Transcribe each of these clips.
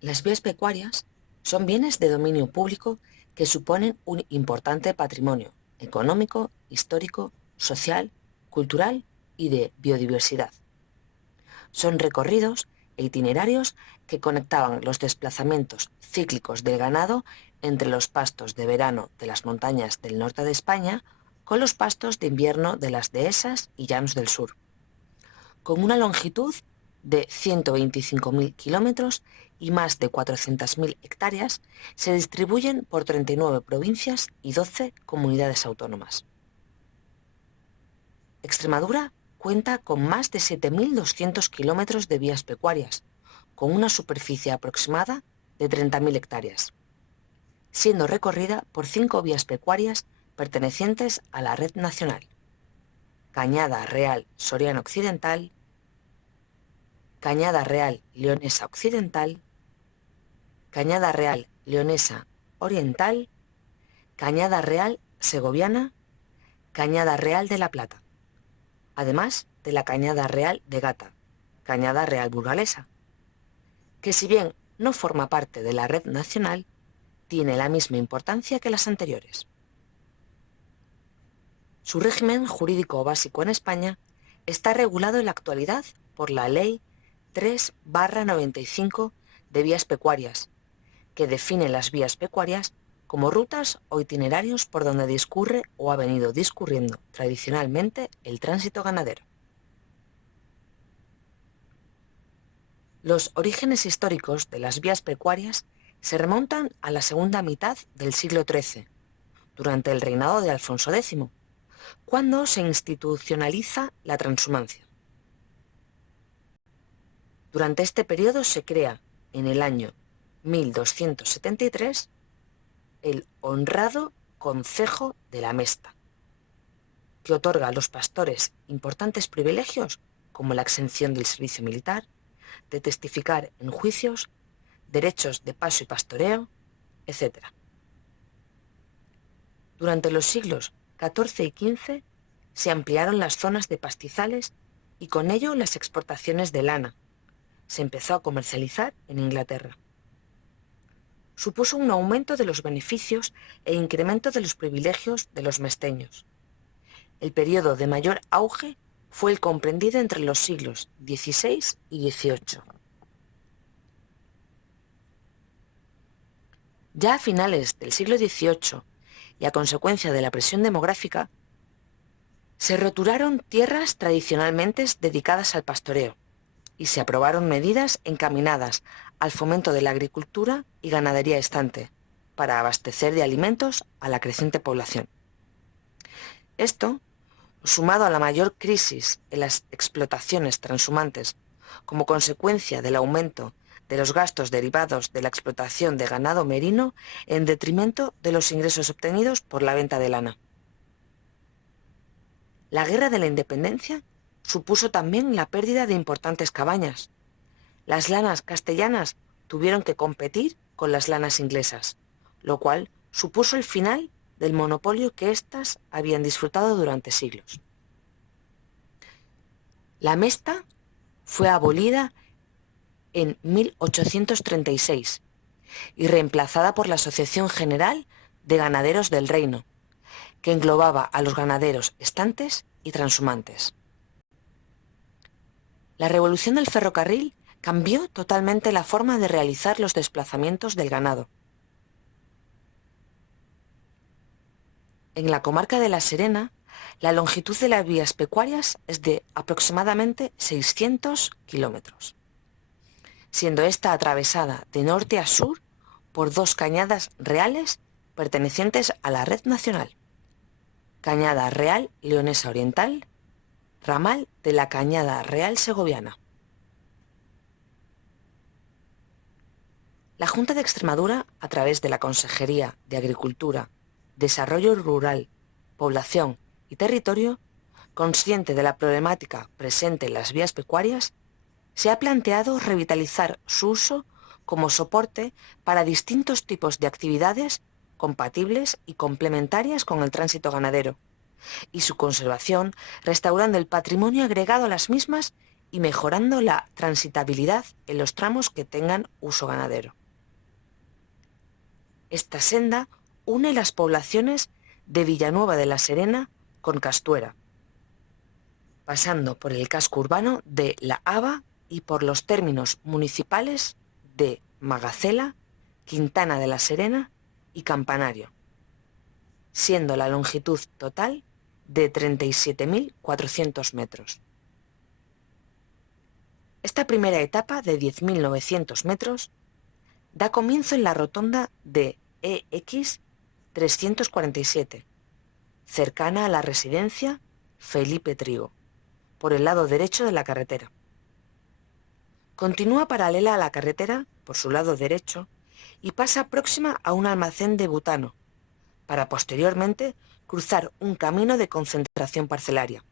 Las vías pecuarias son bienes de dominio público que suponen un importante patrimonio económico, histórico, social, cultural y de biodiversidad. Son recorridos e itinerarios que conectaban los desplazamientos cíclicos del ganado entre los pastos de verano de las montañas del norte de España con los pastos de invierno de las dehesas y llanos del sur. Con una longitud de 125.000 kilómetros y más de 400.000 hectáreas, se distribuyen por 39 provincias y 12 comunidades autónomas. Extremadura cuenta con más de 7.200 kilómetros de vías pecuarias, con una superficie aproximada de 30.000 hectáreas, siendo recorrida por 5 vías pecuarias pertenecientes a la red nacional: Cañada Real Soriana Occidental, Cañada Real Leonesa Occidental, Cañada Real Leonesa Oriental, Cañada Real Segoviana, Cañada Real de la Plata, además de la Cañada Real de Gata, Cañada Real Burgalesa, que si bien no forma parte de la red nacional, tiene la misma importancia que las anteriores. Su régimen jurídico básico en España está regulado en la actualidad por la Ley 3/95 de vías pecuarias, que define las vías pecuarias como rutas o itinerarios por donde discurre o ha venido discurriendo tradicionalmente el tránsito ganadero. Los orígenes históricos de las vías pecuarias se remontan a la segunda mitad del siglo XIII, durante el reinado de Alfonso X, cuando se institucionaliza la transhumancia. Durante este periodo se crea, en el año 1273, el honrado Concejo de la Mesta, que otorga a los pastores importantes privilegios como la exención del servicio militar, de testificar en juicios, derechos de paso y pastoreo, etc. Durante los siglos XIV y XV se ampliaron las zonas de pastizales y con ello las exportaciones de lana. Se empezó a comercializar en Inglaterra. Supuso un aumento de los beneficios e incremento de los privilegios de los mesteños. El periodo de mayor auge fue el comprendido entre los siglos XVI y XVIII. Ya a finales del siglo XVIII y a consecuencia de la presión demográfica, se roturaron tierras tradicionalmente dedicadas al pastoreo y se aprobaron medidas encaminadas al fomento de la agricultura y ganadería estante para abastecer de alimentos a la creciente población. Esto, sumado a la mayor crisis en las explotaciones transhumantes como consecuencia del aumento de los gastos derivados de la explotación de ganado merino en detrimento de los ingresos obtenidos por la venta de lana. La Guerra de la Independencia supuso también la pérdida de importantes cabañas. Las lanas castellanas tuvieron que competir con las lanas inglesas, lo cual supuso el final del monopolio que éstas habían disfrutado durante siglos. La mesta fue abolida en 1836 y reemplazada por la Asociación General de Ganaderos del Reino, que englobaba a los ganaderos estantes y transhumantes. La revolución del ferrocarril cambió totalmente la forma de realizar los desplazamientos del ganado. En la comarca de La Serena, la longitud de las vías pecuarias es de aproximadamente 600 kilómetros, siendo esta atravesada de norte a sur por 2 cañadas reales pertenecientes a la red nacional: Cañada Real Leonesa Oriental, ramal de la Cañada Real Segoviana. La Junta de Extremadura, a través de la Consejería de Agricultura, Desarrollo Rural, Población y Territorio, consciente de la problemática presente en las vías pecuarias, se ha planteado revitalizar su uso como soporte para distintos tipos de actividades compatibles y complementarias con el tránsito ganadero, y su conservación restaurando el patrimonio agregado a las mismas y mejorando la transitabilidad en los tramos que tengan uso ganadero. Esta senda une las poblaciones de Villanueva de la Serena con Castuera, pasando por el casco urbano de La Haba y por los términos municipales de Magacela, Quintana de la Serena y Campanario, siendo la longitud total de 37.400 metros. Esta primera etapa de 10.900 metros da comienzo en la rotonda de EX 347, cercana a la residencia Felipe Trigo, por el lado derecho de la carretera. Continúa paralela a la carretera por su lado derecho y pasa próxima a un almacén de butano, para posteriormente cruzar un camino de concentración parcelaria.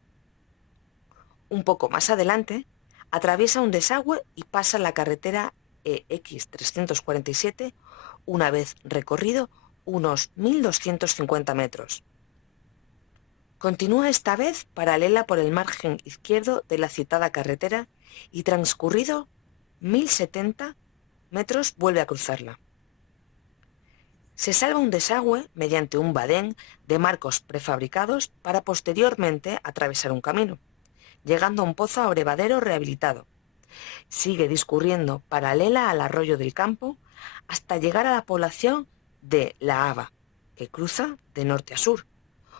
Un poco más adelante, atraviesa un desagüe y pasa la carretera EX 347 una vez recorrido unos 1.250 metros. Continúa esta vez paralela por el margen izquierdo de la citada carretera y transcurrido 1.070 metros vuelve a cruzarla. Se salva un desagüe mediante un badén de marcos prefabricados para posteriormente atravesar un camino, llegando a un pozo abrevadero rehabilitado. Sigue discurriendo paralela al arroyo del Campo hasta llegar a la población de La Haba, que cruza de norte a sur,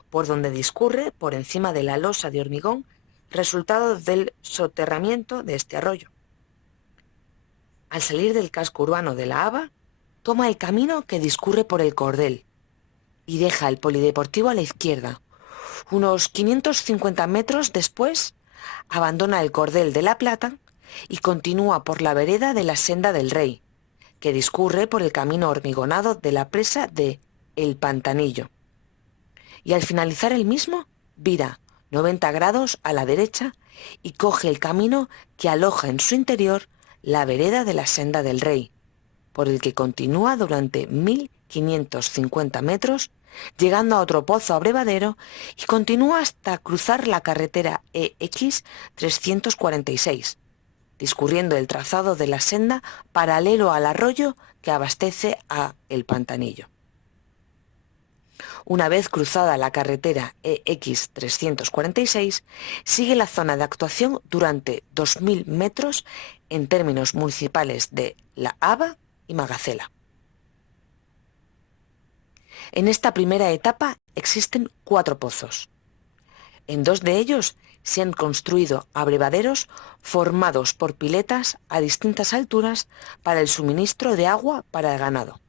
por donde discurre por encima de la losa de hormigón resultado del soterramiento de este arroyo. Al salir del casco urbano de La Haba, toma el camino que discurre por el Cordel y deja el polideportivo a la izquierda. Unos 550 metros después, abandona el Cordel de La Plata y continúa por la vereda de la Senda del Rey, que discurre por el camino hormigonado de la presa de El Pantanillo. Y al finalizar el mismo, vira 90 grados a la derecha y coge el camino que aloja en su interior la vereda de la Senda del Rey, por el que continúa durante 1.550 metros, llegando a otro pozo abrevadero y continúa hasta cruzar la carretera EX 346, discurriendo el trazado de la senda paralelo al arroyo que abastece a El Pantanillo. Una vez cruzada la carretera EX 346, sigue la zona de actuación durante 2.000 metros en términos municipales de La Haba y Magacela. En esta primera etapa existen 4 pozos. En 2 de ellos se han construido abrevaderos formados por piletas a distintas alturas para el suministro de agua para el ganado.